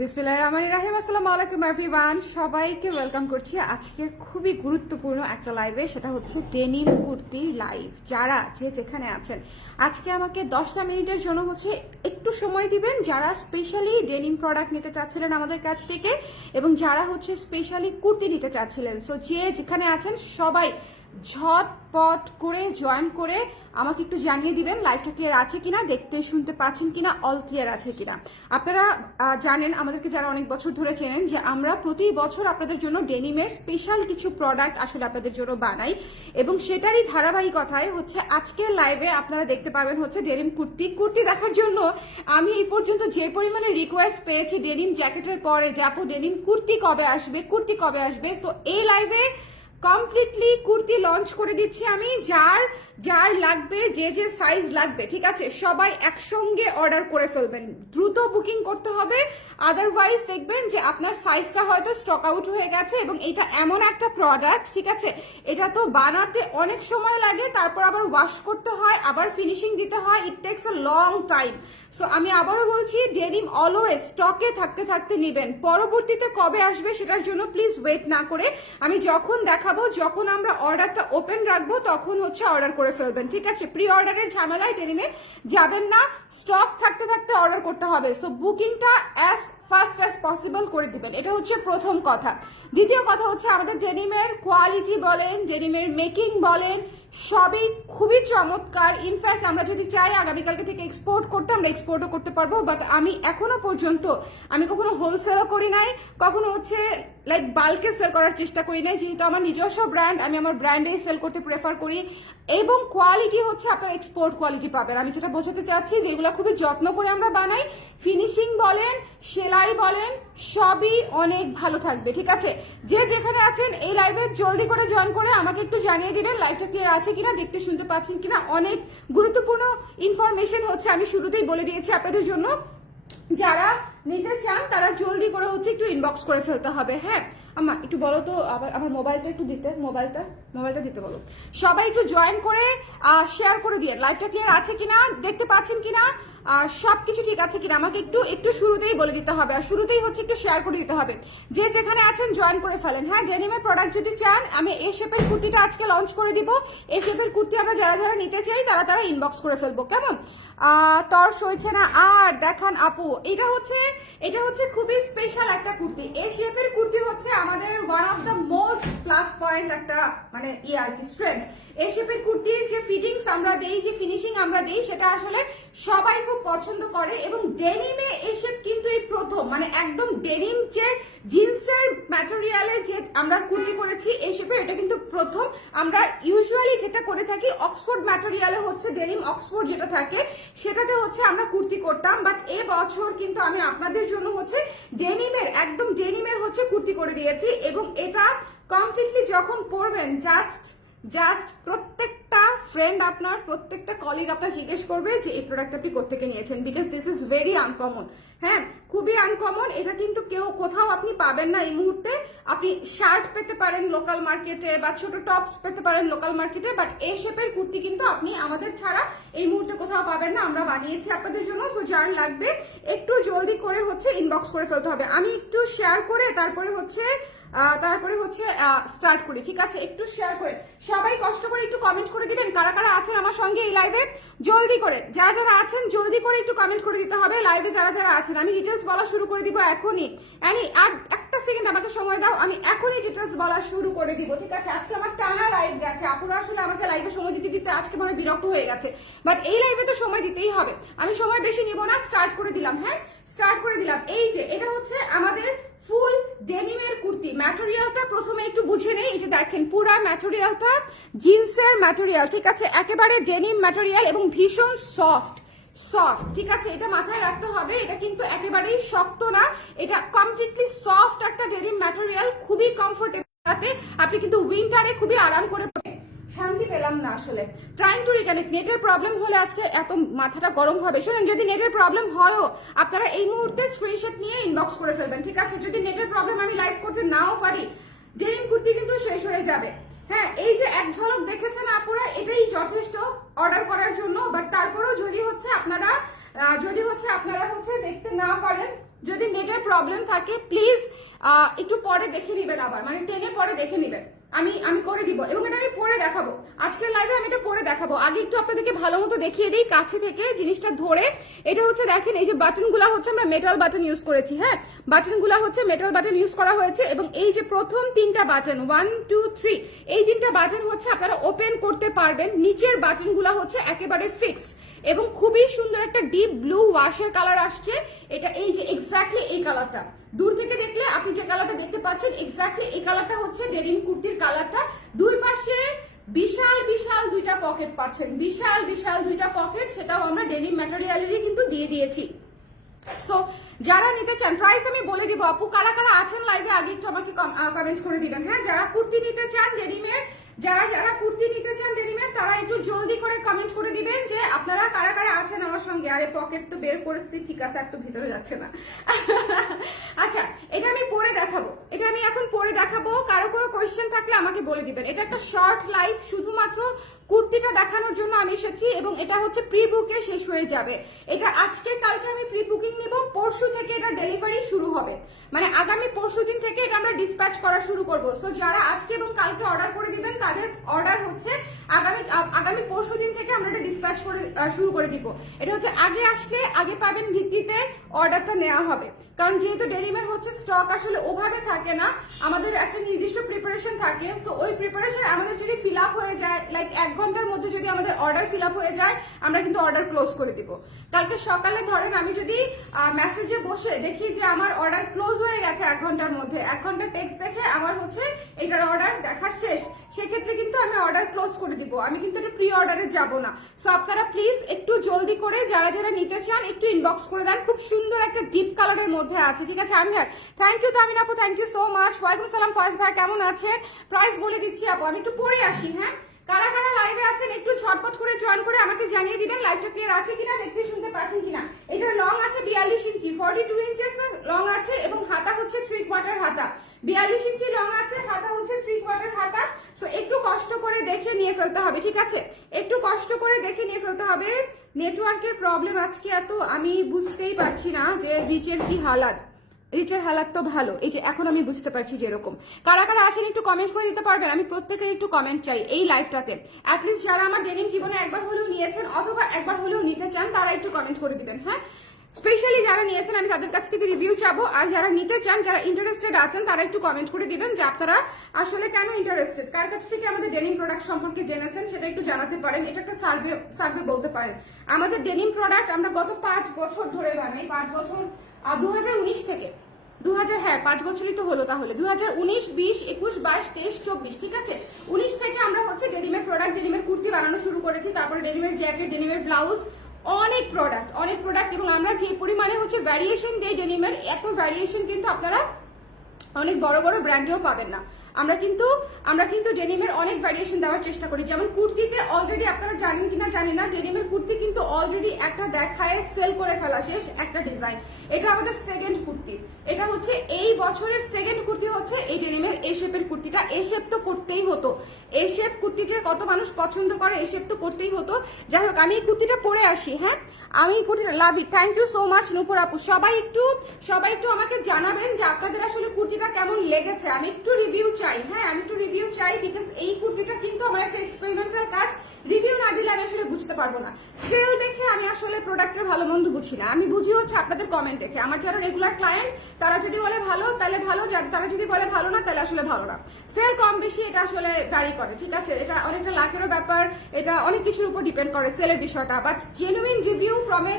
বিসমিল্লাহির রহমানির রহিম। আসসালামু আলাইকুম এভরিওয়ান, সবাইকে ওয়েলকাম করছি আজকের খুবই গুরুত্বপূর্ণ একটা লাইভে। সেটা হচ্ছে ডেনিম কুর্তির লাইভ। যারা যেখানে আছেন আজকে আমাকে 10টা মিনিটের জন্য হচ্ছে একটু সময় দিবেন, যারা স্পেশালি ডেনিম প্রোডাক্ট নিতে চাচ্ছিলেন আমাদের কাছ থেকে, এবং যারা হচ্ছে স্পেশালি কুর্তি নিতে চাচ্ছিলেন। সো যেখানে আছেন সবাই ঝটপট করে জয়েন করে আমাকে একটু জানিয়ে দিবেন লাইভটা ক্লিয়ার আছে কিনা, দেখতে শুনতে পাচ্ছেন কিনা, অল ক্লিয়ার আছে কিনা। আপনারা জানেন, আমাদেরকে যারা অনেক বছর ধরে চেনেন, যে আমরা প্রতি বছর আপনাদের জন্য ডেনিমের স্পেশাল কিছু প্রোডাক্ট আসলে আপনাদের জন্য বানাই, এবং সেটারই ধারাবাহিকতায় হচ্ছে আজকের লাইভে আপনারা দেখতে পাবেন হচ্ছে ডেনিম কুর্তি দেখার জন্য। আমি এই পর্যন্ত যে পরিমাণে রিকোয়েস্ট পেয়েছি ডেনিম জ্যাকেটের পরে, যে আপু ডেনিম কুর্তি কবে আসবে। সো এই লাইভে কমপ্লিটলি কুর্তি লঞ্চ করে দিচ্ছি আমি। যার লাগবে, যে সাইজ লাগবে, ঠিক আছে, সবাই একসঙ্গে অর্ডার করে ফেলবেন, দ্রুত বুকিং করতে হবে। আদারওয়াইজ দেখবেন যে আপনার সাইজটা হয়তো স্টক আউট হয়ে গেছে। এবং এটা এমন একটা প্রোডাক্ট, ঠিক আছে, এটা তো বানাতে অনেক সময় লাগে, তারপর আবার ওয়াশ করতে হয়, আবার ফিনিশিং দিতে হয়, it takes a long time. So আমি আবারও বলছি, ডেনিম অলওয়েজ স্টকে থাকতে নিবেন। পরবর্তীতে কবে আসবে সেটার জন্য প্লিজ ওয়েট না করে, আমি যখন দেখাবো, যখন আমরা অর্ডারটা ওপেন রাখবো, তখন হচ্ছে অর্ডার করে ফেলবেন, ঠিক আছে। প্রি অর্ডারের ঝামেলায় ডেনিমে যাবেন না, স্টক থাকতে অর্ডার করতে হবে। সো বুকিংটা অ্যাজ ফার্স্ট অ্যাজ পসিবল করে দিবেন, এটা হচ্ছে প্রথম কথা। দ্বিতীয় কথা হচ্ছে, আমাদের ডেনিমের কোয়ালিটি বলেন, ডেনিমের মেকিং বলেন, সবই খুবই চমৎকার। ইনফ্যাক্ট আমরা যদি চাই আগামীকালকে থেকে এক্সপোর্ট করতে, আমরা এক্সপোর্টও করতে পারবো। বাট আমি এখনো পর্যন্ত কখনো হোলসেলও করি নাই, কখনো হচ্ছে লাইক বাল্কে সেল করার চেষ্টা করি নাই। যেহেতু আমার নিজস্ব ব্র্যান্ড, আমি আমার ব্র্যান্ডেই সেল করতে প্রেফার করি। এবং কোয়ালিটি হচ্ছে আপনার এক্সপোর্ট কোয়ালিটি পাবেন। আমি যেটা বোঝাতে চাচ্ছি যে এগুলো খুবই যত্ন করে আমরা বানাই। ফিনিশিং বলেন, সেলাই বলেন, সবই অনেক ভালো থাকবে, ঠিক আছে। যেখানে আছেন এই লাইভে জলদি করে জয়েন করে আমাকে একটু জানিয়ে দিবেন লাইভটা ক্লিয়ার আছে কিনা, দেখতে শুনতে পাচ্ছেন কিনা। অনেক গুরুত্বপূর্ণ ইনফরমেশন হচ্ছে আমি শুরুতেই বলে দিয়েছি আপনাদের জন্য। যারা নিতে চান তারা জলদি করে হচ্ছে একটু ইনবক্স করে ফেলতে হবে। হ্যাঁ আমা একটু বলো তো, আবার আমার মোবাইলটা একটু দিতে, মোবাইলটা দিতে বলো। সবাই একটু জয়েন করে শেয়ার করে দিয়ে লাইভটা ক্লিয়ার আছে কিনা, দেখতে পাচ্ছেন কিনা, সবকিছু ঠিক আছে কিনা আমাকে একটু শুরুতেই বলে দিতে হবে। আর শুরুতেই হচ্ছে একটু শেয়ার করে দিতে হবে। যেখানে আছেন জয়েন করে ফেলেন। হ্যাঁ, ডেনিমের প্রোডাক্ট যদি চান, আমি এই শেপের কুর্তিটা আজকে লঞ্চ করে দিব। এই শেপের কুর্তি আমরা যারা নিতে চাই তারা ইনবক্স করে ফেলবো, কেমন? তর সইছে না আর দেখান আপু। এটা হচ্ছে খুবই স্পেশাল একটা কুর্তি। এই শেপের কুর্তি হচ্ছে আমাদের one of the most plus point, একটা মানে আর কি স্ট্রেংথ। এই শেপের কুর্তির যে ফিটিংস আমরা দেই, যে ফিনিশিং আমরা দেই, সেটা আসলে সবাই খুব পছন্দ করে। এবং ডেনিমে এই শেপ কিন্তু এই প্রথম, মানে একদম ডেনিম যে জিন্সের ম্যাটেরিয়ালে যে আমরা কুর্তি করেছি এই শেপের, এটা কিন্তু প্রথম। আমরা ইউজুয়ালি যেটা করে থাকি অক্সফোর্ড ম্যাটেরিয়ালে হচ্ছে ডেনিম অক্সফোর্ড যেটা থাকে, সেটাতে হচ্ছে আমরা কুর্তি করতাম। বাট এবছর কিন্তু আমি আপনাদের জন্য হচ্ছে ডেনিমের হচ্ছে কুর্তি করে দিয়েছি। এবং এটা কমপ্লিটলি যখন পরবেন, জাস্ট প্রত্যেকটা ফ্রেন্ড আপনার, প্রত্যেকটা কলিগ আপনার জিজ্ঞেস করবে যে এই প্রোডাক্ট আপনি কোত্থেকে নিয়েছেন, because this is very uncommon. হ্যাঁ, খুবই আনকমন। এটা কিন্তু কোথাও আপনি পাবেন না এই মুহূর্তে। আপনি শার্ট পেতে পারেন লোকাল মার্কেটে, বা ছোট টপস পেতে পারেন লোকাল মার্কেটে, বাট এই শেপের কুর্তি কিন্তু আপনি আমাদের ছাড়া এই মুহূর্তে কোথাও পাবেন না। আমরা বানিয়েছি আপনাদের জন্য। সো যার লাগবে একটু জলদি করে হচ্ছে ইনবক্স করে ফেলতে হবে। আমি একটু শেয়ার করে তারপরে হচ্ছে স্টার্ট করি, ঠিক আছে। একটু শেয়ার করে সবাই কষ্ট করে একটু কমেন্ট করে দিবেন কারা আছেন আমার সঙ্গে এই লাইভে। জলদি করে যারা আছেন জলদি করে একটু কমেন্ট করে দিতে হবে লাইভে যারা আছেন। আমি ডিটেলস বলা শুরু করে দিব এখনই। আর একটা সেকেন্ড আমাকে সময় দাও, আমি এখনই ডিটেলস বলা শুরু করে দিব, ঠিক আছে। আজকে আমার টানা লাইভ গেছে, আপুরা আসলে আমাকে লাইভে সময় দিতে আজকে মনে বিরক্ত হয়ে গেছে। বাট এই লাইভে তো সময় দিতেই হবে, আমি সময় বেশি নিব না। স্টার্ট করে দিলাম। হ্যাঁ, স্টার্ট করে দিলাম। এই যে এটা হচ্ছে আমাদের ফুল ডেনিমের কুর্তি। ম্যাটেরিয়ালটা প্রথমে একটু বুঝে নেই। এই যে দেখেন, পুরা ম্যাটেরিয়ালটা জিন্সের ম্যাটেরিয়াল, ঠিক আছে, একেবারে ডেনিম ম্যাটেরিয়াল এবং ভীষণ সফট, ঠিক আছে। এটা মাথায় রাখতে হবে, এটা কিন্তু একেবারেই শক্ত না, এটা কমপ্লিটলি সফট একটা ডেনিম ম্যাটেরিয়াল, খুবই কমফোর্টেবল। আপনি কিন্তু উইন্টারে খুবই আরাম করে শান্তি পেলাম না আসলে। ট্রাইং টু রিকানেক্ট, নেটের প্রবলেম হলে আজকে এত মাথাটা গরম হবে। শুনেন, যদি নেটের প্রবলেম হয়ও আপনারা এই মুহূর্তে স্ক্রিনশট নিয়ে ইনবক্স করে ফেলবেন, ঠিক আছে। যদি নেটের প্রবলেম আমি লাইভ করতে নাও পারি, ডেনিম কুর্তি কিন্তু শেষ হয়ে যাবে। হ্যাঁ, এই যে এক ঝলক দেখেছেন আপুরা, এটাই যথেষ্ট অর্ডার করার জন্য। বাট তারপরেও যদি হচ্ছে আপনারা যদি হচ্ছে আপনারা হচ্ছে দেখতে না পারেন, যদি নেটের প্রবলেম থাকে প্লিজ একটু পরে দেখে নেবেন, আবার মানে টেনে পরে দেখে নেবেন। আমি আমি করে দিব এবং এটা আমি পরে দেখাবো আজকের লাইভে, আমি এটা পরে দেখাবো। আগে একটু আপনাদেরকে ভালো মতো দেখিয়ে দিই কাছে থেকে জিনিসটা ধরে। এটা হচ্ছে দেখেন এই যে বাটনগুলো হচ্ছে আমরা মেটাল বাটন ইউজ করেছি, হ্যাঁ বাটনগুলো হচ্ছে মেটাল বাটন ইউজ করা হয়েছে এবং এই যে প্রথম 3টা বাটন 1 2 3 এই 3টা বাটন হচ্ছে আপনারা ওপেন করতে পারবেন। নিচের বাটনগুলো হচ্ছে একেবারে ফিক্সড এবং খুবই সুন্দর একটা ডিপ ব্লু ওয়াশের কালার আসছে। এটা এই যে এক্স্যাক্টলি এই কালারটা, দূর থেকে দেখলে আপনি যে কালারটা দেখতে পাচ্ছেন এক্স্যাক্টলি এই কালারটা হচ্ছে ডেনিম কুর্তির কালারটা। দুই পাশে বিশাল বিশাল 2টা পকেট পাচ্ছেন, বিশাল বিশাল 2টা পকেট, সেটাও আমরা ডেনিম ম্যাটেরিয়ালেরই কিন্তু দিয়ে দিয়েছি। সো যারা নিতে চান প্রাইস আমি বলে দিব। আপু কারা কারা আছেন লাইভে আগে একটু আমাকে কমেন্ট করে দিবেন। হ্যাঁ যারা কুর্তি নিতে চান ডেনিমের, যারা কুর্তি নিতে চান ডেনিমের তারা একটু জলদি করে কমেন্ট করে দিবেন যে আপনারা কারা কারা আছেন আমার সঙ্গে। আরে পকেট তো বের করেছি ঠিক আছে, একটু ভিতরে যাচ্ছে না। আচ্ছা এটা আমি পরে দেখাবো, এটা আমি এখন পরে দেখাবো। কারো কোনো কোয়েশ্চেন থাকলে আমাকে বলে দিবেন। এটা একটা শর্ট লাইভ, শুধুমাত্র কুর্তিটা দেখানোর জন্য আমি এসেছি এবং এটা হচ্ছে প্রি বুকে শেষ হয়ে যাবে। এটা আজকে কালকে আমি প্রি বুকিং নিব, পরশু থেকে এটা ডেলিভারি শুরু হবে, মানে আগামী পরশু দিন থেকে এটা আমরা ডিসপ্যাচ করা শুরু করব। সো যারা আজকে এবং কালকে অর্ডার করে দিবেন তাদের অর্ডার হচ্ছে আগামী পরশু দিন থেকে আমরা এটা ডিসপ্যাচ করে শুরু করে দিব। এটা হচ্ছে আগে আসলে আগে পাবেন ভিত্তিতে অর্ডারটা নেওয়া হবে, কারণ যেহেতু ডেনিমের হচ্ছে স্টক আসলে ওভাবে থাকে না, আমাদের একটা নির্দিষ্ট প্রিপারেশন থাকে। সো ওই প্রিপারেশন আমাদের যদি ফিল আপ হয়ে যায়, লাইক 1 ঘন্টার মধ্যে যদি আমাদের অর্ডার ফিল আপ হয়ে যায় আমরা কিন্তু অর্ডার ক্লোজ করে দিব। কালকে সকালে ধরেন আমি যদি মেসেজে বসে দেখি যে আমার অর্ডার ক্লোজ হয়ে গেছে 1 ঘন্টার মধ্যে, 1 ঘন্টা টেক্সট দেখে আমার হচ্ছে এটার অর্ডার দেখা শেষ, সেক্ষেত্রে কিন্তু আমি অর্ডার ক্লোজ করে দিব, আমি কিন্তু এটা প্রি অর্ডারে যাব না। সো আপনারা প্লিজ একটু জলদি করে যারা যারা নিতে চান একটু ইনবক্স করে দেন। খুব সুন্দর একটা ডিপ কালারের মধ্যে আছে, ঠিক আছে। আমি হিয়ার, থ্যাংক ইউ তামিন আপু, থ্যাংক ইউ সো মাচ। ওয়ালাইকুম সালাম ফয়েজ ভাই, কেমন আছেন? প্রাইস বলে দিচ্ছি আপু, আমি একটু পরে আসি। হ্যাঁ কারা কারা লাইভে আছেন একটু ঝটপট করে জয়েন করে আমাকে জানিয়ে দিবেন লাইভটা ক্লিয়ার আছে কিনা, দেখতে শুনতে পাচ্ছেন কিনা। এটার লং আছে 42 ইঞ্চি, 42 ইঞ্চেস লং আছে এবং হাতা হচ্ছে 3/4 হাতা। 42 ইঞ্চি লং আছে, হাতা হচ্ছে 3/4 হাতা। সো একটু কষ্ট করে দেখে নিয়ে ফেলতে হবে, ঠিক আছে, একটু কষ্ট করে দেখে নিয়ে ফেলতে হবে। নেটওয়ার্কের প্রবলেম আজকে এত, আমি বুঝতেই পারছি না যে রিচের কি হালাত। রিচের হালাত তো ভালো, এই যে এখন আমি বুঝতে পারছি যেরকম। কারা কারা আছেন একটু কমেন্ট করে দিতে পারবেন, আমি প্রত্যেকের একটু কমেন্ট চাই এই লাইভটাতে। অ্যাটলিস্ট যারা আমার ডেনিম জীবনে একবার হলেও নিয়েছেন অথবা একবার হলেও নিতে চান তারা একটু কমেন্ট করে দিবেন। হ্যাঁ স্পেশালি যারা নিয়েছেন আমি তাদের কাছ থেকে রিভিউ চাবো, আর যারা নিতে চান যারা ইন্টারেস্টেড আছেন তারা একটু কমেন্ট করে দিবেন যে আপনারা আসলে কেন ইন্টারেস্টেড, কার কাছ থেকে আমাদের ডেনিম প্রোডাক্ট সম্পর্কে জেনেছেন সেটা একটু জানাতে পারেন। এটা একটা সার্ভে বলতে পারেন। আমাদের ডেনিম প্রোডাক্ট আমরা গত 5 বছর ধরে বানাই, 5 বছর 2019 থেকে 2000, হ্যাঁ 5 বছরই তো হলো তাহলে, 2019 20 21 22 23 24, ঠিক আছে। 19 থেকে আমরা হচ্ছে ডেনিমের প্রোডাক্ট, ডেনিমের কুর্তি বানানো শুরু করেছি, তারপরে ডেনিমের জ্যাকেট, ডেনিমের ব্লাউজ, অনেক প্রোডাক্ট এবং আমরা যে পরিমাণে হচ্ছে ভ্যারিয়েশন দেই ডেনিমের, এত ভ্যারিয়েশন কিন্তু আপনারা অনেক বড় বড় ব্র্যান্ডেও পাবেন না। আমরা কিন্তু ডেনিমের অনেক ভ্যারিয়েশন দেওয়ার চেষ্টা করি। যেমন কুর্তিতে অলরেডি আপনারা জানেন কিনা জানি না, ডেনিমের কুর্তি কিন্তু অলরেডি একটা দেখায় সেল করে ফেলা শেষ একটা ডিজাইন। এটা আমাদের সেকেন্ড কুর্তি, এটা হচ্ছে এই বছরের সেকেন্ড কুর্তি হচ্ছে এই ডেনিমের এ শেপের কুর্তিটা। এ শেপ তো করতেই হতো, এ শেপ কুর্তি যে কত মানুষ পছন্দ করে, এ শেপ তো করতেই হতো। যাই হোক আমি এই কুর্তিটা পরে আসি। হ্যাঁ আমি এই কুর্তিটা লাভ ইট, থ্যাংক ইউ সো মাচ নূপুর আপু। সবাই একটু আমাকে জানাবেন যে আপনাদের আসলে কুর্তিটা কেমন লেগেছে, আমি একটু রিভিউ চাই। হ্যাঁ আমি একটু রিভিউ চাই, বিকজ এই কুর্তিটা কিন্তু আমার একটা এক্সপেরিমেন্টাল কাজ, রিভিউ না দিলে আমি আসলে বুঝতে পারবো না। সেল দেখে আমি আসলে প্রোডাক্টের ভালো মন্দ বুঝি না, আমি বুঝি হচ্ছে আপনাদের কমেন্ট দেখে। আমার যারা রেগুলার ক্লায়েন্ট তারা যদি বলে ভালো তাহলে ভালো, তারা যদি বলে ভালো না তাহলে আসলে ভালো না। সেল কম বেশি এটা আসলে ভ্যারি করে, ঠিক আছে, এটা অনেকটা লাকেরও ব্যাপার, এটা অনেক কিছুর উপর ডিপেন্ড করে সেলের বিষয়টা। But genuine review from a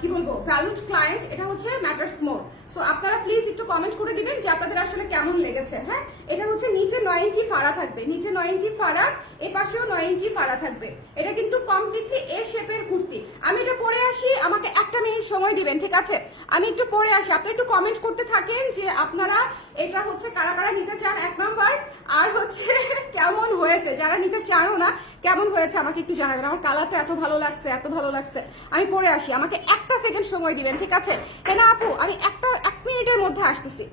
কি বলবো ভ্যালুড ক্লায়েন্ট, এটা হচ্ছে ম্যাটার্স মোর। সো আপনারা প্লিজ একটু কমেন্ট করে দিবেন যে আপনাদের আসলে কেমন লেগেছে। হ্যাঁ এটা হচ্ছে নিচে 9 ইঞ্চি ফাড়া থাকবে, নিচে 9 ইঞ্চি ফাড়া, এই পাশেও 9 ইঞ্চি ফাড়া থাকবে। এটা কিন্তু কমপ্লিটলি এ শেপের কুর্তি। আমি এটা পরে আসি, আমাকে 1 মিনিট সময় দিবেন, ঠিক আছে, আমি একটু পরে আসি। আপনি একটু কমেন্ট করতে থাকেন যে আপনারা এটা হচ্ছে কারা কারা নিতে চান 1 নাম্বার, আর হচ্ছে কেমন হয়েছে, যারা নিতে চায়ও না কেমন হয়েছে আমাকে একটু জানাবেন। আমার কালারটা এত ভালো লাগছে, এত ভালো লাগছে। আমি পরে আসি, আমাকে 1 সেকেন্ড সময় দিবেন, ঠিক আছে। না আপু আমি 1 মিনিটের মধ্যে আসতেছি।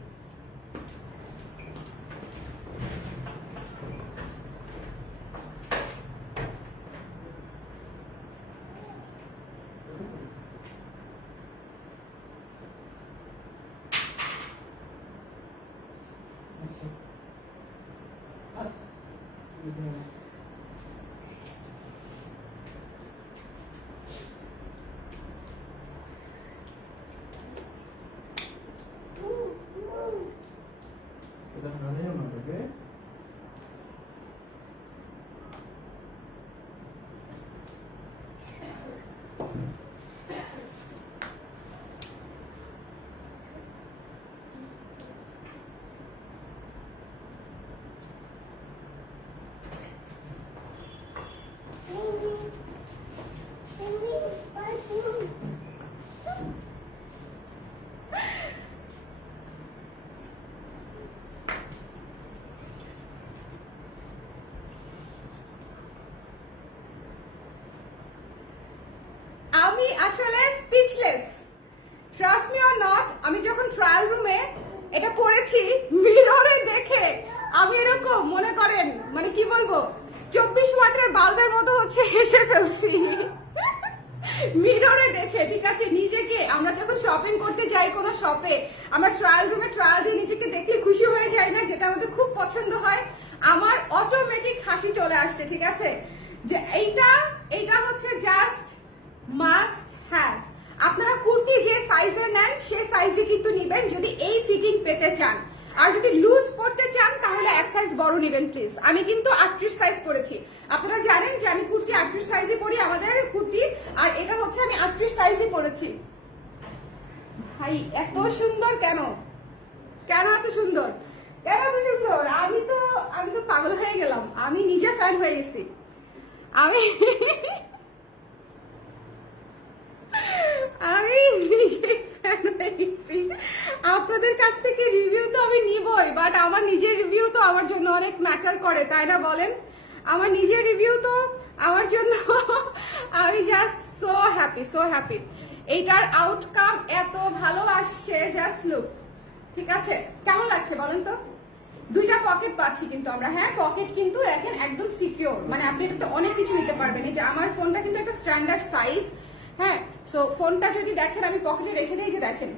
এটা হারানেও না তোকে। আমি আসলে speechless, trust me or not. আমি যখন ট্রায়াল রুমে এটা পরেছি মিররে দেখে আমি এরকম মনে করেন মানে কি বলবো 24 ওয়াটের বাল্বের মতো হচ্ছে হেসে ফেলছি মিররে দেখে। ঠিক আছে, নিজেকে আমরা যখন শপিং করতে যাই কোনো শপে, আমরা ট্রায়াল রুমে ট্রায়াল দিয়ে নিজেকে দেখলে খুশি হয়ে যাই না, যেটা আমাদের খুব পছন্দ হয়। আমার অটোমেটিক হাসি চলে আসছে। ঠিক আছে, যে এইটা হচ্ছে জাস্ট মাস্ট হ্যাভ। আপনারা কুর্তি যে সাইজের নেন সেই সাইজে কিন্তু নিবেন যদি এই ফিটিং পেতে চান। আর যদি লুজ পড়তে চান তাহলে এক সাইজ বড় নেবেন প্লিজ। আমি কিন্তু 38 সাইজ পরেছি। আপনারা জানেন যে আমি কুর্তি 38 সাইজে পরি, আমাদের কুর্তি। আর এটা হচ্ছে আমি 38 সাইজে পরেছি। ভাই এত সুন্দর কেন, কেন এত সুন্দর, কেন এত সুন্দর? আমি তো পাগল হয়ে গেলাম, আমি নিজে ফ্যান হয়ে গেছি। আমি নিজে ফ্যান হয়ে গেছি। আপনাদের কাছ থেকে রিভিউ তো আমি নিবই, বাট আমার নিজের রিভিউ তো আমার জন্য অনেক ম্যাটার করে, তাই না বলেন? আমার নিজের রিভিউ তো আমার জন্য আমি just so happy, so happy. এইটার আউটকাম এত ভালো আসছে, জাস্ট লুক। ঠিক আছে, কেমন লাগছে বলেন তো? দুইটা পকেট পাচ্ছি কিন্তু আমরা। হ্যাঁ, পকেট কিন্তু দেখেন একদম সিকিউর, মানে আপনি এটাতে অনেক কিছু নিতে পারবেন। এই যে আমার ফোনটা কিন্তু একটা স্ট্যান্ডার্ড সাইজ। হ্যাঁ, সো ফোনটা যদি দেখেন আমি পকেটে রেখে দিই, যে দেখেন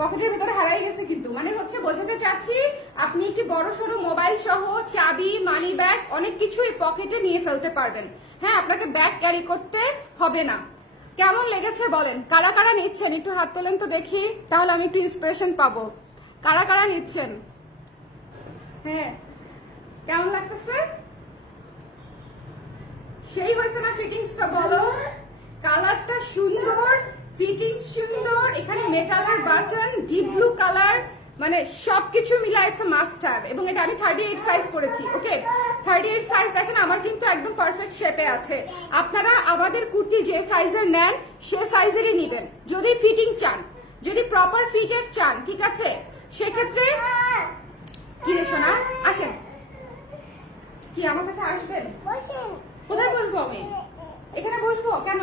পকেটের ভেতরে হারাই গেছে, কিন্তু মানে হচ্ছে বোঝাতে চাচ্ছি আপনি একটি বড় সড়ো মোবাইল সহ চাবি, মানি ব্যাগ অনেক কিছু এই পকেটে নিয়ে ফেলতে পারবেন। হ্যাঁ, আপনাকে ব্যাগ ক্যারি করতে হবে না। কেমন লেগেছে বলেন? কারা কারা নিচ্ছেন একটু হাত তোলেন তো দেখি, তাহলে আমি একটু ইন্সপিরেশন পাবো। কারা কারা নিচ্ছেন? হ্যাঁ, কেমন লাগতেছে? সেই হয়েছে না ফিটিংসটা? বলো, কালারটা সুন্দর, ফিটিংস সুন্দর, এখানে মেটালের বাটন, ডিপ ব্লু কালার, মানে সবকিছু মিলে আছে মাস্ট হ্যাভ। এবং এটা আমি 38 সাইজ করেছি। ওকে, 38 সাইজ দেখেন আমার কিন্তু একদম পারফেক্ট শেপে আছে। আপনারা আমাদের কুর্তি যে সাইজের নেন সে সাইজেরই নেবেন যদি ফিটিং চান, যদি প্রপার ফিটের চান। ঠিক আছে, সেক্ষেত্রে কি রে সোনা, আসেন। কি আমার কাছে আসবেন? কোথায় বসবো আমি? এখানে বসবো কেন?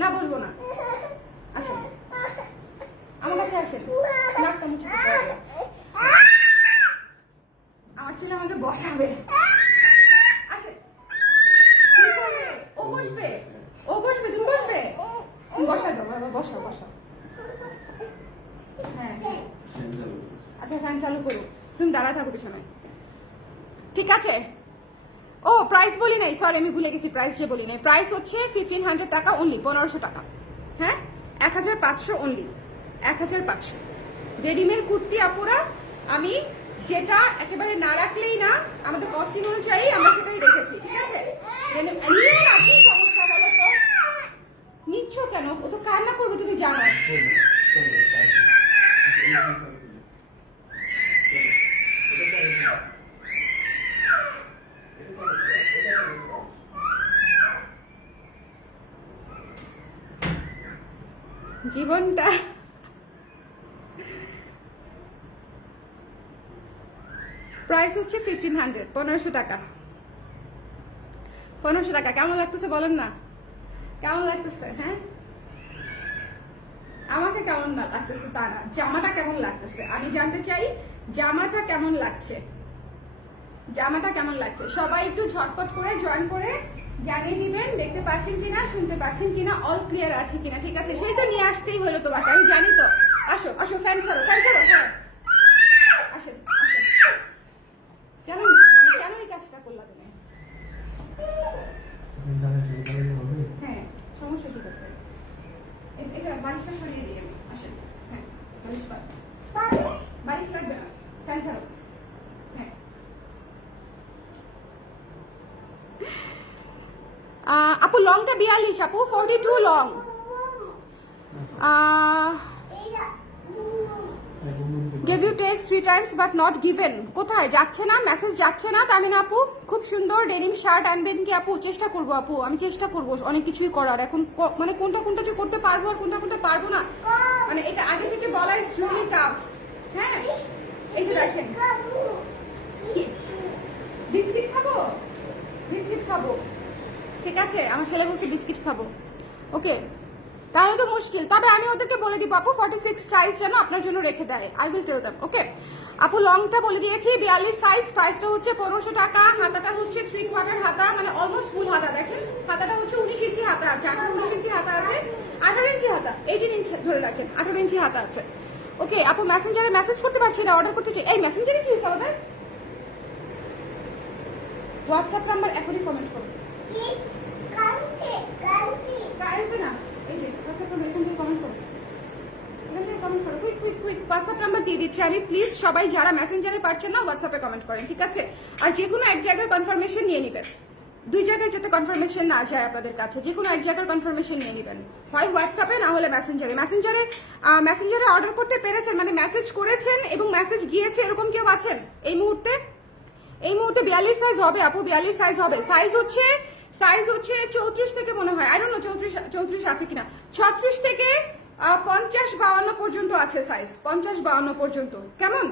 না, বসবো না। আসেন আমার কাছে, আসেন। নাকটা মুছে দিতে হবে। আমার ছেলে আমাকে বসাবে। আসেন। কি করবে? ও বসবে, ও বসবে, তুমি বসবে। তুমি বসাই দাও বাবা, বসাও বসাও। হ্যাঁ, আচ্ছা ফ্যান চালু করো, তুমি দাঁড়ায় থাকো পিছনে। ঠিক আছে। ও প্রাইস বলি নাই, সরি আমি ভুলে গেছি, প্রাইস যে বলি নাই। প্রাইস হচ্ছে 1500 টাকা অনলি, 1500 টাকা। হ্যাঁ, 1500 অনলি, 1500। রেডিমেড কুর্তি আপুরা আমি যেটা একেবারে না রাখলেই না, আমাদের কস্টিং অনুযায়ী আমরা সেটাই রেখেছি। ঠিক আছে, নিয়ে না, কি সমস্যা বলো তো? নিচ্ছ কেন? ও তো কান্না করবে, তুমি জানো। জীবনটা প্রাইস হচ্ছে 1500, 1500 টাকা, 1500 টাকা। কেমন লাগতেছে বলেন না, কেমন লাগতেছে? হ্যাঁ, আমাকে কেমন না লাগতেছে তা না, জামাটা কেমন লাগতেছে আমি জানতে চাই। জামাটা কেমন লাগছে, জামাটা কেমন লাগছে? সবাই একটু ঝটপট করে জয়েন করে জানিয়ে দিবেন দেখতে পাচ্ছেন কিনা, শুনতে পাচ্ছেন কিনা, অল ক্লিয়ার আছে কিনা। ঠিক আছে, সেই তো নিয়ে আসতেই হলো তোমাকে, আমি জানি তো। আসো আসো, ফ্যান ছাড়ো, ফ্যান ছাড়ো। হ্যাঁ, আসেন আসেন। কেন কেন এই কাজটা সমস্যা কি করতে এটা বালিশটা সরিয়ে দিয়ে আসেন। হ্যাঁ বালিশ বাদ, বালিশ লাগবে না, ফ্যান ছাড়ো। হ্যাঁ আপু লংটা 42 আপু, 42 long. Give you text 3 times but not given. কোথায় যাচ্ছে না, মেসেজ যাচ্ছে না তামিনা আপু? খুব সুন্দর ডেনিম শার্ট আনবেন কি আপু? চেষ্টা করবো আপু, আমি চেষ্টা করবো অনেক কিছুই করার। এখন মানে কোনটা কোনটা যে করতে পারবো আর কোনটা কোনটা পারবো না, মানে এটা আগে থেকে বলা ইজ রিয়েলি টাফ। হ্যাঁ এই যে দেখেন, কি বিস্কিট খাবো, বিস্কিট খাবো, ঠিক আছে আমার ছেলে বলছে বিস্কিট খাবো। ওকে তাহলে তো মুশকিল, তবে আমি ওদেরকে বলে দিব আপু 46 সাইজ যেন আপনার জন্য রেখে দেয়। I will tell them. Okay আপু লংটা বলে দিয়েছি 42 সাইজ, প্রাইসটা হচ্ছে 1500 টাকা। হাতাটা হচ্ছে 3/4 হাতা, মানে অলমোস্ট ফুল হাতা। দেখেন হাতাটা হচ্ছে 19 ইঞ্চি হাতা আছে, 19 ইঞ্চি হাতা আছে, 18 ইঞ্চি হাতা, 18 ইঞ্চি ধরে রাখেন, 18 ইঞ্চি হাতা আছে। ওকে আপু মেসেঞ্জারে মেসেজ করতে পারছি না, অর্ডার করতে চাই। এই মেসেঞ্জারে কি হয়েছে অর্ডার? হোয়াটসঅ্যাপ নাম্বার এখনই কমেন্ট করুন। কারেন্টে না, এই যে হোয়াটসঅ্যাপ নাম্বার এখান থেকে কমেন্ট করুন, এখান থেকে কমেন্ট করো, quick quick quick. WhatsApp number দিয়ে দিচ্ছি আমি, প্লিজ সবাই যারা মেসেঞ্জারে পারছেন না হোয়াটসঅ্যাপে কমেন্ট করেন, ঠিক আছে? আর যে কোনো এক জায়গার কনফার্মেশন নিয়ে নেবেন, 2 জায়গায় যাতে কনফার্মেশন না যায় আপনাদের কাছে, যে কোনো এক জায়গার কনফার্মেশন নিয়ে নেবেন, হয় হোয়াটসঅ্যাপে না হলে মেসেঞ্জারে। মেসেঞ্জারে অর্ডার করতে পেরেছেন, মানে মেসেজ করেছেন এবং মেসেজ গিয়েছে, এরকম কেউ আছেন এই মুহূর্তে? এই মুহূর্তে 42 সাইজ হবে আপু, 42 সাইজ হবে। সাইজ হচ্ছে 34 থেকে মনে হয়, আই ডোন্ট নো 34 আছে কিনা, 36 থেকে 50-52 পর্যন্ত আছে সাইজ, 50-52 পর্যন্ত। কেমন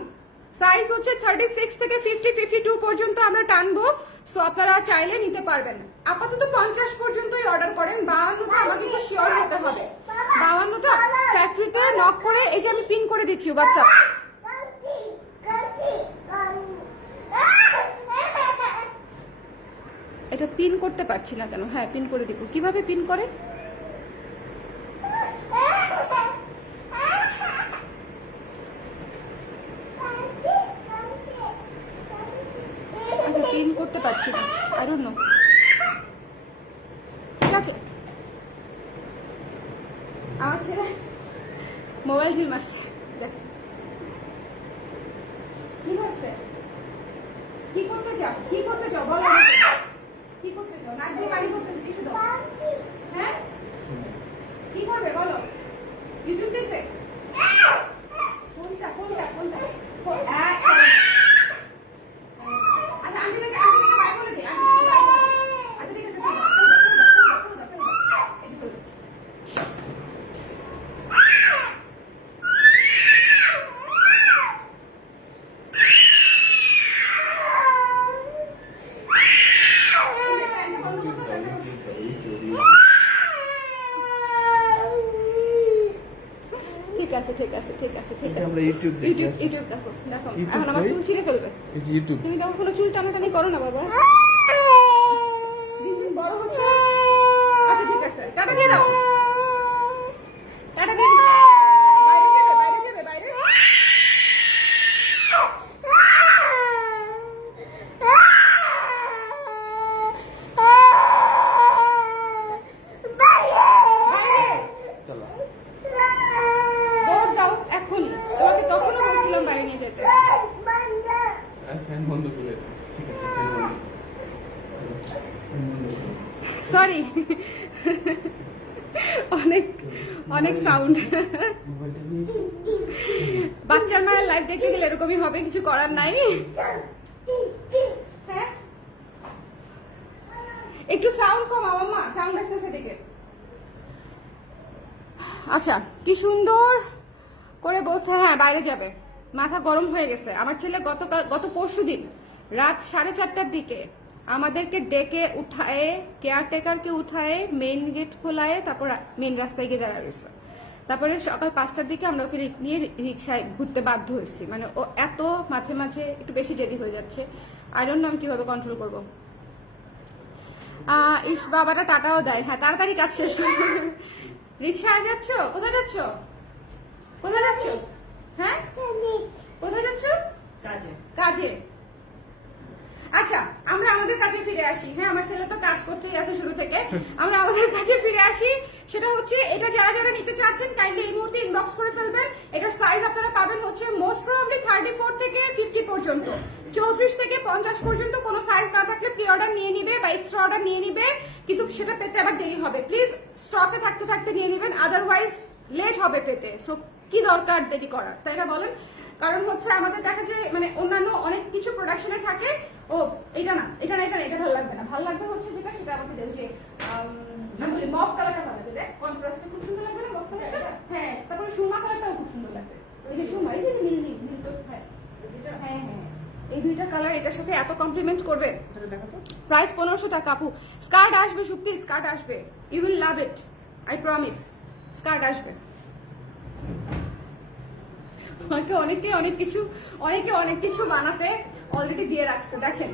সাইজ হচ্ছে 36 থেকে 50-52 পর্যন্ত আমরা টানবো। সো আপনারা চাইলে নিতে পারবেন। আপাতত 50 পর্যন্তই অর্ডার করেন, 52টা আমাকে একটু শিওর হতে হবে। 52টা ফ্যাক্টরিতে নক করে, এই যে আমি পিন করে দিচ্ছি হোয়াটসঅ্যাপ। এটা পিন করতে পারছি না কেন? হ্যাঁ পিন করে দিব। কিভাবে পিন করে? আচ্ছা পিন করতে পারছি না, আই ডোন্ট নো। ঠিক আছে আমার ছেলে মোবাইল ঢিল মারছে, দেখ কি হয়েছে। কি করতে চাও, কি করতে চাও বলো, কি করতে চাও? নাক দিয়ে পানি করতেছে, কিছু দাও। হ্যাঁ কি করবে বলো? ইউটিউব দেখবে? কোনটা কোনটা কোনটা? আচ্ছা আমি থেকে বাই বলে দিই, আমি থেকে বাই বলে দিই। আচ্ছা ঠিক আছে, ঠিক আছে ঠিক আছে ঠিক আছে ঠিক আছে। আমরা ইউটিউব দেখি। ইউটিউব দেখো দেখো, ইউটিউব এখন আমার কই? চুল ছিঁড়ে ফেলবে। এই যে ইউটিউব। তুমি কখনো চুল টানাটানি করো না বাবা, দিন দিন বড় হচ্ছে। আচ্ছা ঠিক আছে, টাটা দিয়ে দাও, টাটা দিয়ে দিচ্ছি। বাইরে যাবে, বাইরে যাবে, বাইরে। বাইরে চলো। দৌড় দাও এখনই, তোমাকে তখনও বলছিলাম বাইরে নিয়ে যেতে। ফ্যান বন্ধ করে দাও। ঠিক আছে ফ্যান বন্ধ। ফ্যান বন্ধ করো। সরি অনেক অনেক সাউন্ড। মোবাইলটা নিয়েছি। বাচ্চার মায়ের লাইফ দেখে গেলে এরকমই হবে, কিছু করার নাই। হ্যাঁ একটু সাউন্ড কমাও মাম্মা, সাউন্ড আসতেছে দেখে। আচ্ছা কি সুন্দর করে বলছে, হ্যাঁ বাইরে যাবে। মাথা গরম হয়ে গেছে। আমার ছেলে গত পরশুদিন রাত 4:30টার দিকে আমাদেরকে ডেকে উঠায়, কেয়ারটেকারকে উঠায়, মেইন গেট খোলায়, তারপর মেইন রাস্তায় গিয়ে দাঁড়া রয়েছে। তারপরে সকাল 5টার দিকে আমরা ওকে নিয়ে রিক্সায় ঘুরতে বাধ্য হয়েছি। মানে ও এত মাঝে মাঝে একটু বেশি জেদি হয়ে যাচ্ছে, আই ডোন্ট নো আমি কিভাবে কন্ট্রোল করবো। ইস বাবাটা টাটাও দেয়। হ্যাঁ তাড়াতাড়ি কাজ শেষ করো। রিক্সায় যাচ্ছ? কোথায় যাচ্ছ? কোথায় যাচ্ছ? হ্যাঁ কোথায় যাচ্ছ? কাজে। কাজে। আচ্ছা আমরা আমাদের কাজে ফিরে আসি। হ্যাঁ আমার ছেলে তো কাজ করতেই আছে শুরু থেকে। আমরা আমাদের কাজে ফিরে আসি। সেটা হচ্ছে এটা যারা যারা নিতে চাচ্ছেন কাইন্ডলি এই মুহূর্তে ইনবক্স করে ফেলবেন। এটার সাইজ আপনারা পাবেন হচ্ছে মোস্ট প্রবাবলি 34 থেকে 50 পর্যন্ত, 34 থেকে 50 পর্যন্ত। কোনো সাইজ না থাকলে প্রি অর্ডার নিয়ে নিবে বা এক্সট্রা অর্ডার নিয়ে নিবে, কিন্তু সেটা পেতে আবার দেরি হবে। প্লিজ স্টকে থাকতে থাকতে নিয়ে নেবেন, আদারওয়াইজ লেট হবে পেতে। সো কি দরকার দেরি করার, তাই না বলেন? কারণ হচ্ছে আমাদের দেখা যায় মানে অন্যান্য অনেক কিছু প্রোডাকশনে থাকে। ও এটা না, এটা না, এটা না, এটা ভালো লাগবে না, ভালো লাগবে হচ্ছে যেটা সেটা আমাকে দেবে যে আমি বলি মফ কালারটা ভালো লাগবে, দেখ কন্ট্রাস্টে খুব সুন্দর লাগবে না মফ কালারটা? হ্যাঁ, তারপরে সুরমা কালারটাও খুব সুন্দর লাগবে। এই যে সুরমা, এই যে নীল নীল নীল তো, হ্যাঁ হ্যাঁ হ্যাঁ, এই দুইটা কালার এটার সাথে এত কমপ্লিমেন্ট করবে। প্রাইস 1500 টাকা আপু। স্কার্ট আসবে সুপ্তি, স্কার্ট আসবে, you will love it, I promise. Skirt আসবে। আমাকে অনেকে অনেক কিছু বানাতে অলরেডি দিয়ে রাখছে। দেখেন,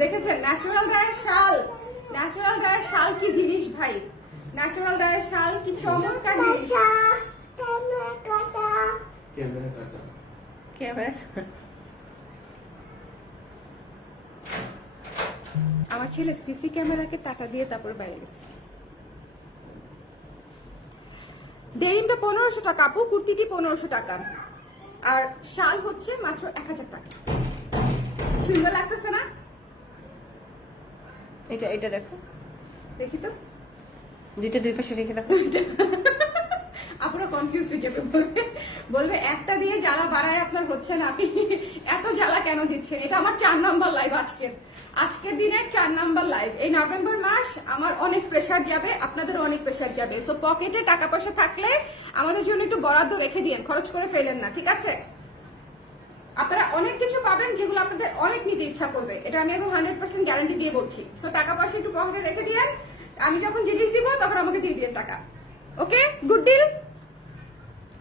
দেখেছেন ন্যাচারাল গায়ের শাল, ন্যাচারাল গায়ের শাল কি জিনিস ভাই, ন্যাচারাল গায়ের শাল কি চমৎকার জিনিস। আমার ছেলে সিসি ক্যামেরাকে টাটা দিয়ে তারপর বাইরে গেছে। ডেনিমটা 1500 টাকা আপু, কুর্তিটি 1500 টাকা, আর শাল হচ্ছে মাত্র 1000 টাকা। সুন্দর লাগতেছে না? এটা দেখো, দেখি তো, দুইটা দুই পাশে রেখে দেখো। আপনারা কনফিউজ হয়ে যাবে, বলবে একটা দিয়ে জ্বালা বাড়ায় আপনার হচ্ছে না, আপনি এত জ্বালা কেন দিচ্ছেন? এটা আমার 4 নাম্বার লাইভ, আজকের দিনের 4 নাম্বার লাইভ। এই নভেম্বর মাস আমার অনেক প্রেসার যাবে, আপনাদের অনেক প্রেসার যাবে। সো পকেটে টাকা পয়সা থাকলে আমাদের জন্য একটু বরাদ্দ রেখে দিয়েন, খরচ করে ফেলেন না, ঠিক আছে? আপনারা অনেক কিছু পাবেন যেগুলো আপনাদের অনেক নিতে ইচ্ছা করবে, এটা আমি এখন 100% গ্যারান্টি দিয়ে বলছি। সো টাকা পয়সা একটু পকেটে রেখে দিয়েন, আমি যখন জিনিস দিব তখন আমাকে দিয়ে দিন টাকা। ওকে, গুড ডিল।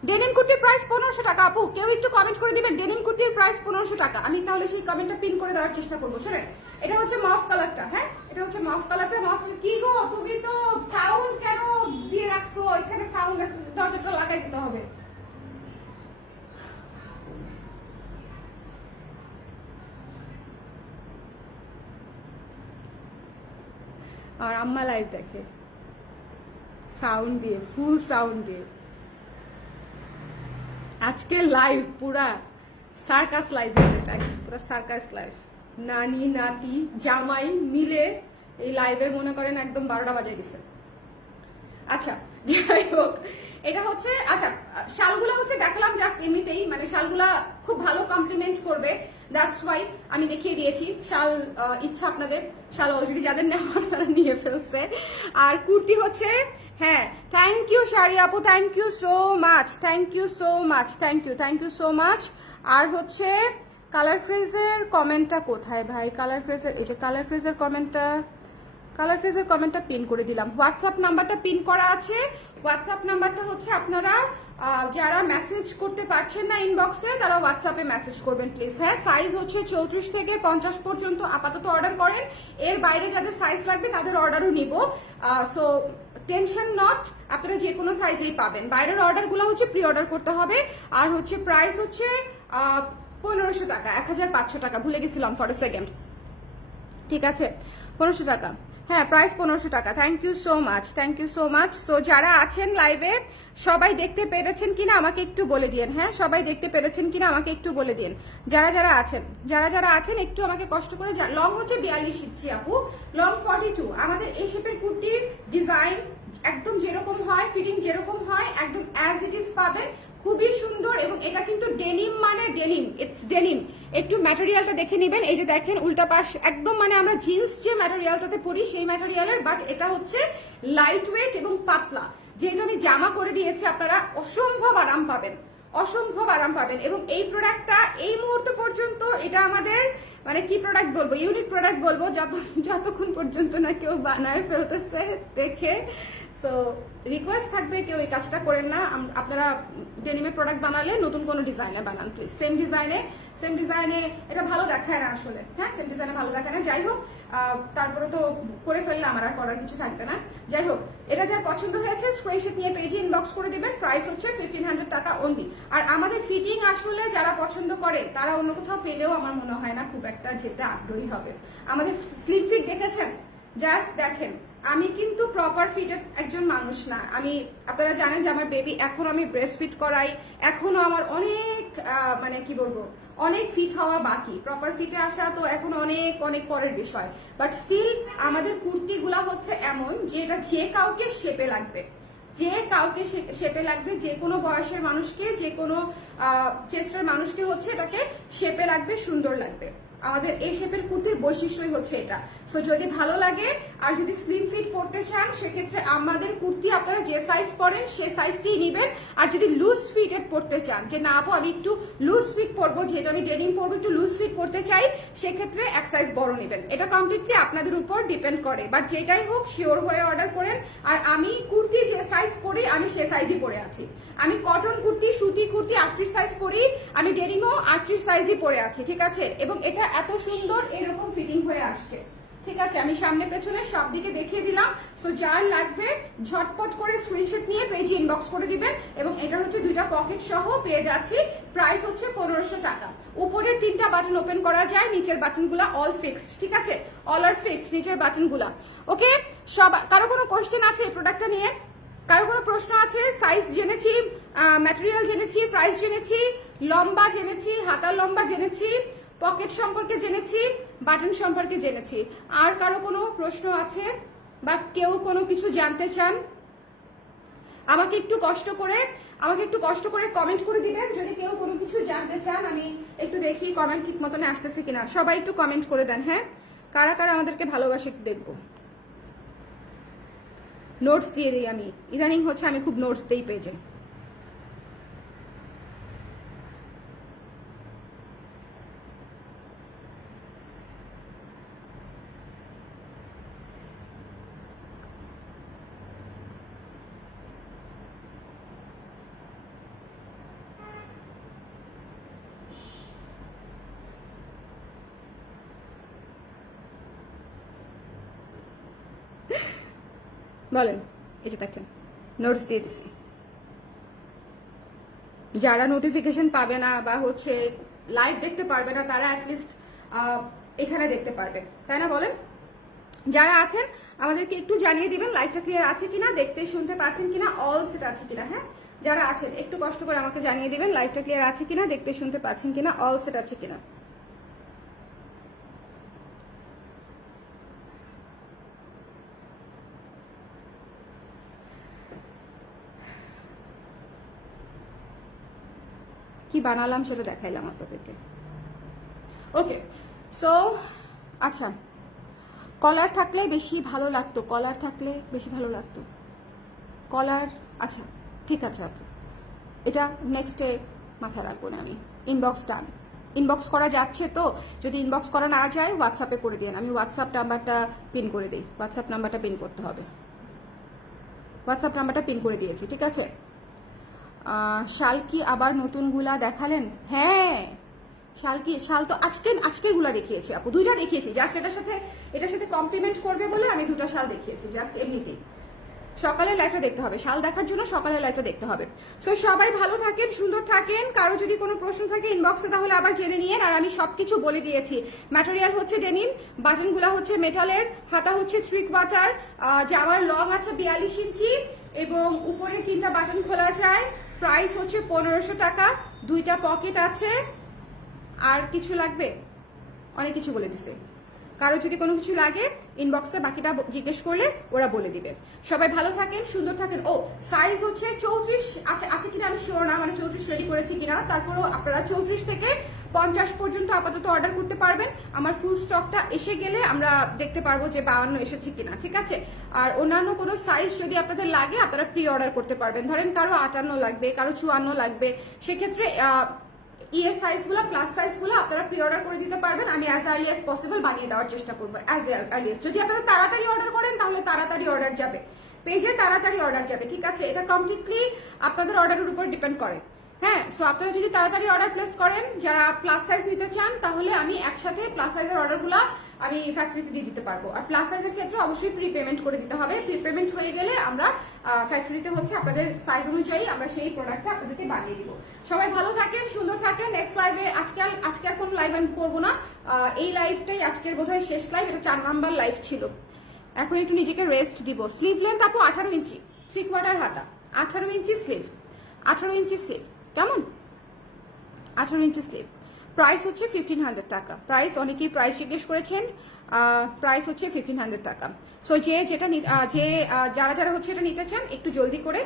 ডেনিম কুর্তির প্রাইস 1500 টাকা আপু, কেউ একটু কমেন্ট করে দিবেন ডেনিম কুর্তির প্রাইস 1500 টাকা। আমি তাহলে সেই কমেন্টটা পিন করে দেওয়ার চেষ্টা করবো। শুনেন, এটা হচ্ছে মফ কালারটা, হ্যাঁ এটা হচ্ছে মফ কালারটা। মফ কি গো, তুমি তো সাউন্ড কেন দিয়ে রাখছো? এখানে সাউন্ড দরজাটা লাগাই দিতে হবে। আর আম্মা লাইভ দেখে সাউন্ড দিয়ে, ফুল সাউন্ড দিয়ে। আজকে লাইভ পুরা সার্কাস লাইভ, এটা পুরা সার্কাস লাইভ। নানি নাতি জামাই মিলে এই লাইভের মনে করেন একদম 12টা বাজায় দিছে। আচ্ছা যাই হোক, এটা হচ্ছে, আচ্ছা শালগুলা হচ্ছে দেখালাম জাস্ট এমনিতেই, মানে শালগুলা খুব ভালো কমপ্লিমেন্ট করবে, দ্যাটস ওয়াই আমি দেখিয়ে দিয়েছি। শাল ইচ্ছা আপনাদের, শাল অলরেডি যাদের নেওয়ার তারা নিয়ে ফেলছে। আর কুর্তি হচ্ছে, হ্যাঁ থ্যাংক ইউ শাড়ি আপু, thank you so much, thank you so much, thank you so much. আর হচ্ছে কালার ক্রেজের কমেন্টটা কোথায় ভাই? কালার ক্রেজের, এই যে কালার ক্রেজের কমেন্টটা পিন করে দিলাম। হোয়াটসঅ্যাপ নাম্বারটা পিন করা আছে। হোয়াটসঅ্যাপ নাম্বারটা হচ্ছে আপনারা যারা মেসেজ করতে পারছেন না ইনবক্সে, তারা হোয়াটসঅ্যাপে মেসেজ করবেন প্লিজ। হ্যাঁ, সাইজ হচ্ছে 34 থেকে 50 পর্যন্ত আপাতত অর্ডার করেন, এর বাইরে যাদের সাইজ লাগবে তাদের অর্ডারও নিব। সো টেনশন নট, আপনারা যে কোনো সাইজেই পাবেন। বাইরের অর্ডারগুলো হচ্ছে প্রি অর্ডার করতে হবে। আর হচ্ছে প্রাইস হচ্ছে 1500 টাকা, 1500 টাকা, ভুলে গেছিলাম ফর এ সেকেন্ড। ঠিক আছে, 1500 টাকা, হ্যাঁ প্রাইস 1500 টাকা। Thank you so much, thank you so much. So যারা আছেন লাইভে সবাই দেখতে পেরেছেন কিনা আমাকে একটু বলে দিন। হ্যাঁ, সবাই দেখতে পেরেছেন কিনা আমাকে একটু বলে দিন। যারা যারা আছেন একটু আমাকে কষ্ট করে। লং হচ্ছে 42 ইঞ্চি আপু, লং 42। আমাদের এই শেপের কুর্তির ডিজাইন একদম যেরকম হয়, ফিটিং যেরকম হয় একদম অ্যাজ ইট ইজ পাবেন, খুবই সুন্দর। এবং এটা কিন্তু ডেনিম, মানে ডেনিম, ইটস ডেনিম। একটু ম্যাটেরিয়ালটা দেখে নেবেন, এই যে দেখেন উল্টা পাশ একদম, মানে আমরা জিন্স যে ম্যাটেরিয়ালটাতে পরি সেই ম্যাটেরিয়ালের, বাট এটা হচ্ছে লাইট ওয়েট এবং পাতলা। যেহেতু আমি জামা করে দিয়েছি, আপনারা অসম্ভব আরাম পাবেন, অসম্ভব আরাম পাবেন। এবং এই প্রোডাক্টটা এই মুহূর্ত পর্যন্ত এটা আমাদের মানে কি প্রোডাক্ট বলবো, ইউনিক প্রোডাক্ট বলবো, যতক্ষণ পর্যন্ত না কেউ বানায় ফেলতেছে দেখে। সো রিকোয়েস্ট থাকবে কেউ এই কাজটা করেন না। আপনারা ডেনিমের প্রোডাক্ট বানালে নতুন কোনো ডিজাইনে বানান প্লিজ। সেম ডিজাইনে এটা ভালো দেখায় না আসলে, হ্যাঁ সেম ডিজাইনে ভালো দেখায় না। যাই হোক, তারপরে তো করে ফেললে আমার আর করার কিছু থাকবে না। যাই হোক, এটা যার পছন্দ হয়েছে স্ক্রিনশট নিয়ে পেজে ইনবক্স করে দিবেন। প্রাইস হচ্ছে 1500 টাকা অনলি। আর আমাদের ফিটিং আসলে যারা পছন্দ করে তারা অন্য কোথাও পেলেও আমার মনে হয় না খুব একটা যেতে আগ্রহী হবে। আমাদের স্লিম ফিট দেখেছেন, জাস্ট দেখেন, আমি কিন্তু প্রপার ফিটেড একজন মানুষ না। আমি, আপনারা জানেন যে আমার বেবি এখন আমি ব্রেস্ট ফিট করাই, এখনো আমার অনেক মানে কি বলবো, অনেক ফিট হওয়া বাকি। প্রপার ফিটে আসা তো এখন অনেক অনেক পরের বিষয়, বাট স্টিল আমাদের কুর্তিগুলা হচ্ছে এমন যে এটা যে কাউকে শেপে লাগবে, যে কাউকে শেপে লাগবে, যে কোনো বয়সের মানুষকে, যে কোনো চেস্টের মানুষকে হচ্ছে এটাকে শেপে লাগবে, সুন্দর লাগবে। আমাদের এই শেপের কুর্তির বৈশিষ্ট্যই হচ্ছে এটা। সো যদি ভালো লাগে আর যদি স্লিম ফিট পড়তে চান, সেক্ষেত্রে আমাদের কুর্তি আপনারা যে সাইজ পরেন সে সাইজটিই নেবেন। আর যদি লুজ ফিটেড পড়তে চান, যে না আপু আমি একটু লুজ ফিট পরবো, যেহেতু আমি ডেনিম পরবো, একটু লুজ ফিট পড়তে চাই, সেক্ষেত্রে এক সাইজ বড় নেবেন। এটা কমপ্লিটলি আপনাদের উপর ডিপেন্ড করে, বাট যেটাই হোক শিওর হয়ে অর্ডার করেন। আর আমি কুর্তি যে সাইজ পরি আমি সে সাইজই পরে আছি। আমি কটন কুর্তি, সুতি কুর্তি 38 সাইজ পরি, আমি ডেনিমও 38 সাইজই পরে আছি, ঠিক আছে। এবং এটা এত সুন্দর এরকম ফিটিং হয়ে আসছে, ঠিক আছে। আমি সামনে পেছনে সব দিকে দেখিয়ে দিলাম। সো যার লাগবে ঝটপট করে স্ক্রিনশট নিয়ে পেজে ইনবক্স করে দিবেন। এবং এটা হচ্ছে 2টা পকেট সহ পেয়ে যাচ্ছি। প্রাইস হচ্ছে 1500 টাকা। উপরের 3টা বাটন ওপেন করা যায়, নিচের বাটনগুলো অল ফিক্সড, ঠিক আছে, অল আর ফিক্সড নিচের বাটনগুলো। ওকে, সব কারো কোনো কোশ্চেন আছে এই প্রোডাক্টটা নিয়ে? কারো কোনো প্রশ্ন আছে? সাইজ জেনেছি, ম্যাটেরিয়াল জেনেছি, প্রাইস জেনেছি, লম্বা জেনেছি, হাতার লম্বা জেনেছি, পকেট সম্পর্কে জেনেছি, বাটন সম্পর্কে জেনেছি। আর কারো কোনো প্রশ্ন আছে বা কেউ কোনো কিছু জানতে চান? আমাকে একটু কষ্ট করে কমেন্ট করে দিবেন যদি কেউ কোনো কিছু জানতে চান। আমি একটু দেখি কমেন্ট ঠিক মতন আসতেছে কিনা। সবাই একটু কমেন্ট করে দেন, হ্যাঁ, কারা কারা আমাদেরকে ভালোবাসে একটু দেখবো। নোটস দিয়ে দিই আমি, ইদানিং হচ্ছে আমি খুব নোটস দিই পেজে। বলেন, এই যে দেখেন নোটস দিয়ে দিছি। যারা নোটিফিকেশন পাবে না বা হচ্ছে লাইভ দেখতে পারবে না, তারা অ্যাটলিস্ট এখানে দেখতে পারবে, তাই না বলেন? যারা আছেন আমাদেরকে একটু জানিয়ে দিবেন লাইভটা ক্লিয়ার আছে কিনা, দেখতে শুনতে পাচ্ছেন কিনা, অল সেট আছে কিনা। হ্যাঁ, যারা আছেন একটু কষ্ট করে আমাকে জানিয়ে দিবেন লাইভটা ক্লিয়ার আছে কিনা, দেখতে শুনতে পাচ্ছেন কিনা, অল সেট আছে কিনা। কি বানালাম সেটা দেখাইলাম আপনাদেরকে। ওকে, সো আচ্ছা, কলার থাকলে বেশি ভালো লাগতো, কলার থাকলে বেশি ভালো লাগতো, কলার। আচ্ছা ঠিক আছে আপু, এটা নেক্সটে মাথায় রাখবো না আমি। ইনবক্স ডান, ইনবক্স করা যাচ্ছে তো? যদি ইনবক্স করা না যায় হোয়াটসঅ্যাপে করে দিন, আমি হোয়াটসঅ্যাপ নাম্বারটা পিন করে দিই। হোয়াটসঅ্যাপ নাম্বারটা পিন করতে হবে, হোয়াটসঅ্যাপ নাম্বারটা পিন করে দিয়েছি, ঠিক আছে। শাল কি আবার নতুনগুলা দেখালেন? হ্যাঁ, শাল তো আজকের গুলা দেখিয়েছি আপু, 2টা দেখিয়েছি। জাস্ট এটার সাথে কমপ্লিমেন্ট করবে বলে আমি 2টা শাল দেখিয়েছি, জাস্ট এমনিতেই। সকালের লাইফটা দেখতে হবে, শাল দেখার জন্য সকালের লাইফটা দেখতে হবে। সো সবাই ভালো থাকেন, সুন্দর থাকেন। কারো যদি কোনো প্রশ্ন থাকে ইনবক্সে তাহলে আবার জেনে নিয়েন। আর আমি সবকিছু বলে দিয়েছি। ম্যাটেরিয়াল হচ্ছে ডেনিম, বাটনগুলা হচ্ছে মেটালের, হাতা হচ্ছে 3/4, জামার লং আছে 42 ইঞ্চি এবং উপরে 3টা বাটন খোলা যায়। প্রাইস হচ্ছে 1500 টাকা। 2টা পকেট আছে। আর কিছু লাগবে? অনেক কিছু বলে দিছে। কারো যদি কোনো কিছু লাগে ইনবক্সে বাকিটা জিজ্ঞেস করলে ওরা বলে দিবে। সবাই ভালো থাকেন, সুন্দর থাকেন। ও সাইজ হচ্ছে 34 আছে কিনা আমি শিওর না, মানে 34 রেডি করেছি কিনা। তারপরেও আপনারা 34 থেকে 50 পর্যন্ত আপাতত অর্ডার করতে পারবেন। আমার ফুল স্টকটা এসে গেলে আমরা দেখতে পারবো যে 52 এসেছে কিনা, ঠিক আছে। আর অন্যান্য কোনো সাইজ যদি আপনাদের লাগে আপনারা প্রি অর্ডার করতে পারবেন। ধরেন কারো 58 লাগবে, কারো 54 লাগবে, সেক্ষেত্রে ইএস সাইজগুলো প্লাস সাইজগুলো আপনারা প্রি অর্ডার করে দিতে পারবেন। আমি অ্যাজ আর্লি অ্যাজ পসিবল বানিয়ে দেওয়ার চেষ্টা করবো, অ্যাজ আর্লিয়েস্ট। যদি আপনারা তাড়াতাড়ি অর্ডার করেন তাহলে তাড়াতাড়ি অর্ডার যাবে, পেজে তাড়াতাড়ি অর্ডার যাবে, ঠিক আছে। এটা কমপ্লিটলি আপনাদের অর্ডারের উপর ডিপেন্ড করে। হ্যাঁ, সো আপনারা যদি তাড়াতাড়ি অর্ডার প্লেস করেন, যারা প্লাস সাইজ নিতে চান, তাহলে আমি একসাথে প্লাস সাইজের অর্ডারগুলো আমি ফ্যাক্টরিতে দিয়ে দিতে পারবো। আর প্লাস সাইজের ক্ষেত্রে অবশ্যই প্রি পেমেন্ট করে দিতে হবে। প্রি পেমেন্ট হয়ে গেলে আমরা ফ্যাক্টরিতে হচ্ছে আপনাদের সাইজ অনুযায়ী আমরা সেই প্রোডাক্টটা আপনাদেরকে বানিয়ে দিব। সবাই ভালো থাকেন, সুন্দর থাকেন। নেক্সট লাইভে আজকে আর কোনো লাইভ আমি করবো না। এই লাইভটাই আজকের বোধহয় শেষ লাইভ, এটা 4 নাম্বার লাইভ ছিল। এখন একটু নিজেকে রেস্ট দিব। স্লিভ লেন্থ আপু 18 ইঞ্চি, 3/4 হাতা, 18 ইঞ্চি স্লিভ, 18 ইঞ্চি স্লিভ, কেমন? 18 ইঞ্চি স্লিভ। প্রাইস হচ্ছে 1500 টাকা। প্রাইস অনেকেই প্রাইস জিজ্ঞেস করেছেন, প্রাইস হচ্ছে 1500 টাকা। সো যারা যারা হচ্ছে এটা নিতে চান একটু জলদি করে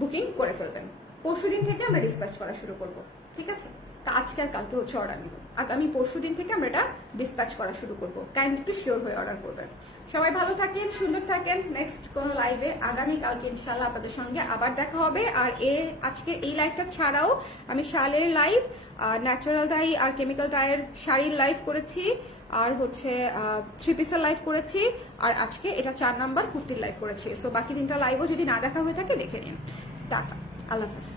বুকিং করে ফেলবেন। পরশুদিন থেকে আমরা ডিসপ্যাচ করা শুরু করব, ঠিক আছে? তা আজকে আর কালকে হচ্ছে অর্ডার নিব, আগামী পরশুদিন থেকে আমরা এটা ডিসপ্যাচ করা শুরু করব। কাইন্ডলি একটু শিওর হয়ে অর্ডার করবেন। সবাই ভালো থাকেন, সুন্দর থাকেন। নেক্সট কোনো লাইভে আগামী কালকে ইনশাল্লাহ আপনাদের সঙ্গে আবার দেখা হবে। আর আজকে এই লাইভটা ছাড়াও আমি শালের লাইভ, ন্যাচারাল ডাই আর কেমিক্যাল ডাইয়ের শাড়ির লাইভ করেছি, আর হচ্ছে 3 পিসের লাইভ করেছি, আর আজকে এটা 4 নাম্বার কুর্তির লাইভ করেছি। সো বাকি 3টা লাইভও যদি না দেখা হয়ে থাকে দেখে নিন। টাটা, আল্লাহ হাফেজ।